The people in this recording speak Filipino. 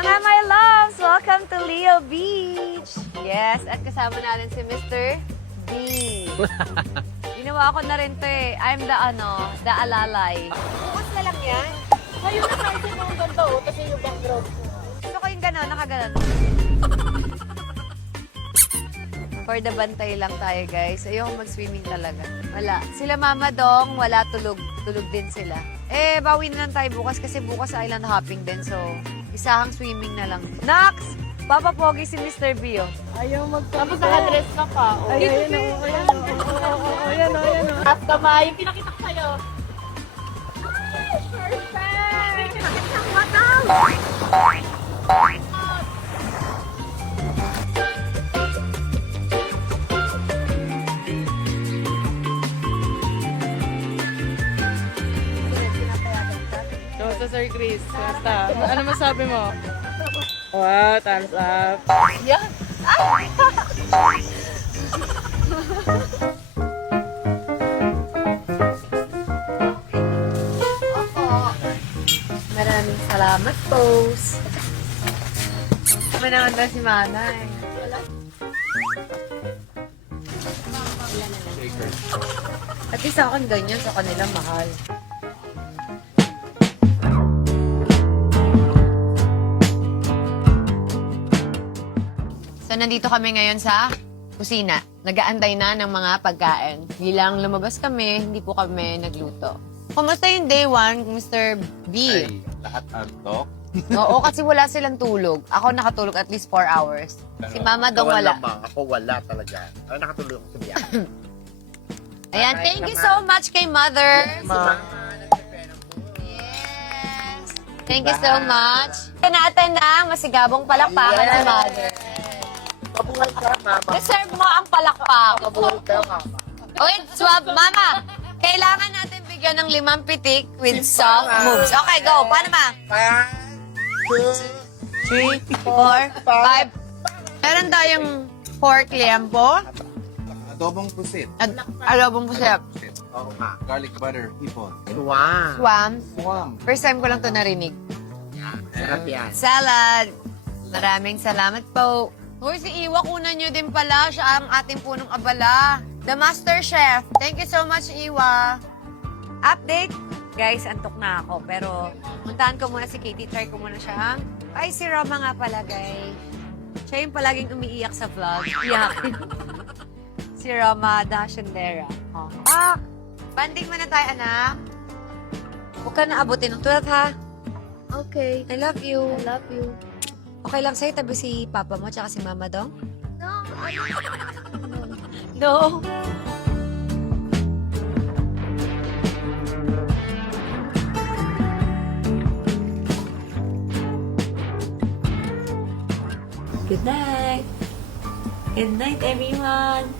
Mga my loves, welcome to Leo Beach. Yes, at kasama natin si Mr. B. Ginawa ko na rin to eh. I'm the alalay. Bukas na lang yan. Ngayon na kasi yung ganito, kasi yung background ko. Gusto ko yung gano'n, nakaganon. For the bantay lang tayo, guys. Ayoko mag-swimming talaga. Wala. Sila Mama Dong, wala tulog. Tulog din sila. Eh, bawi na lang tayo bukas kasi bukas island hopping din. So, isahang swimming na lang. Nax! Papa Pogi si Mr. B, oh. Ayaw Tapos naka-dress ka pa. Oh. Ayan, Ayan o. At kamay, yung pinakita ko sa'yo. Perfect! Nakita ko daw! Kamusta, Sir Chris? Kamusta? Ano masabi mo? Wow, thumbs up. Yan. Maraming salamat, Pose. May naman ba si Manay? At least akin ganyan, sa kanila mahal. So, nandito kami ngayon sa kusina. Nag-aantay na ng mga pagkain. Bilang lumabas kami, hindi po kami nagluto. Kumusta yung day one, Mr. B? Ay, lahat antok. Oo, kasi wala silang tulog. Ako nakatulog at least 4 hours. Si Mama Dong wala. Ako wala talaga. Ay, nakatulog ako sa biyahe. Ayan, thank you so much kay Mother. Yes. Thank you so much. Natin ang masigabong palakpakan ni Mother. Mabuhay ka, mama. Deserve mo ang palakpak. Mabuhay ka, mama. Wait, swab, Mama. Kailangan natin bigyan ng 5 pitik with soft moves. Okay, go. Paano, Ma? 1, 3, 2, 4, 5. Meron tayong pork liempo. adobong pusit. Alobong pusip. Oo nga. Garlic butter, hipon. Wow. Swam. Swam. First time ko lang to narinig. Sarap yan. Salad. Maraming salamat po. Hoy, si Iwa, kunan nyo din pala. Siya ang ating punong abala. The Master Chef. Thank you so much, Iwa. Update. Guys, antok na ako. Pero, puntahan ko muna si Katie. Try ko muna siya. Ay, si Roma nga pala, guys. Siya yung palaging umiiyak sa vlog. Iyak. Si Roma Dashandera. Oh. Banding muna tayo, anak. Huwag ka na abutin ng tulad, ha? Okay. I love you. I love you. Okay lang sa'yo, tabi si Papa mo tsaka si Mama Dong? No. No. Good night. Good night, everyone.